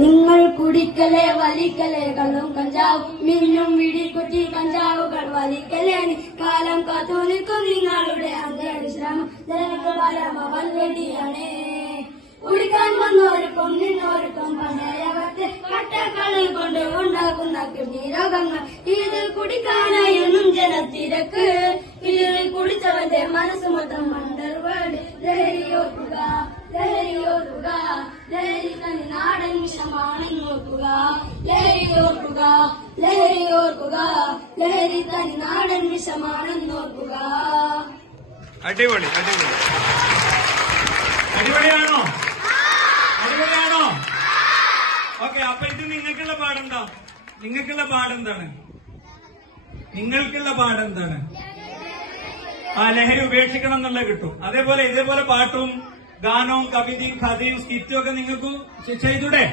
നിങ്ങൾ കുടിക്കലേ വലിക്കലേ കള്ളും കഞ്ചാവും മിന്നും വിടിക്കുട്ടി കഞ്ചാവുകൾ വലിക്കലേ കാലം കാത്തു നിൽക്കും നിങ്ങളുടെ അന്തരീശ്രമം ജനങ്ങൾക്ക് പരമവല്ലടിയാണ്. കുടിക്കാൻ വന്നവർക്കും നിന്നവർക്കും പണ്ടയകത്ത് കട്ടക്കളി കൊണ്ട് ഉണ്ടാക്കുന്ന കിഡ്നി രോഗങ്ങൾ. ഇത് കുടിക്കാനായെന്നും ജനത്തിരക്ക്, ഇത് കുടിച്ചവന്റെ മനസ്സ് മൊത്തം അണ്ടർവേർഡ്. ലഹരിയോർക്കുക ലഹരിയോർക്കുക, ലഹരി തനി നാടൻ വിഷമാണെന്ന് ഓർക്കുക. ലഹരിയോർക്കുക ലഹരിയോർക്കുക, ലഹരി തനി നാടൻ വിഷമാണെന്ന് ഓർക്കുക. അടിപൊളി അടിപൊളി അടിപൊളിയാണോ? അടിപൊളിയാണോ? ഓക്കെ, അപ്പൊ ഇത് നിങ്ങൾക്കുള്ള പാടെന്താ? നിങ്ങൾക്കുള്ള പാടെന്താണ്? നിങ്ങൾക്കുള്ള പാടെന്താണ്? ലഹരി ഉപേക്ഷിക്കണം എന്നുള്ളത് കിട്ടും. അതേപോലെ ഇതേപോലെ പാട്ടും ഗാനവും കവിതയും കഥയും സ്കിറ്റും ഒക്കെ നിങ്ങൾക്ക് ചെയ്തൂടെ?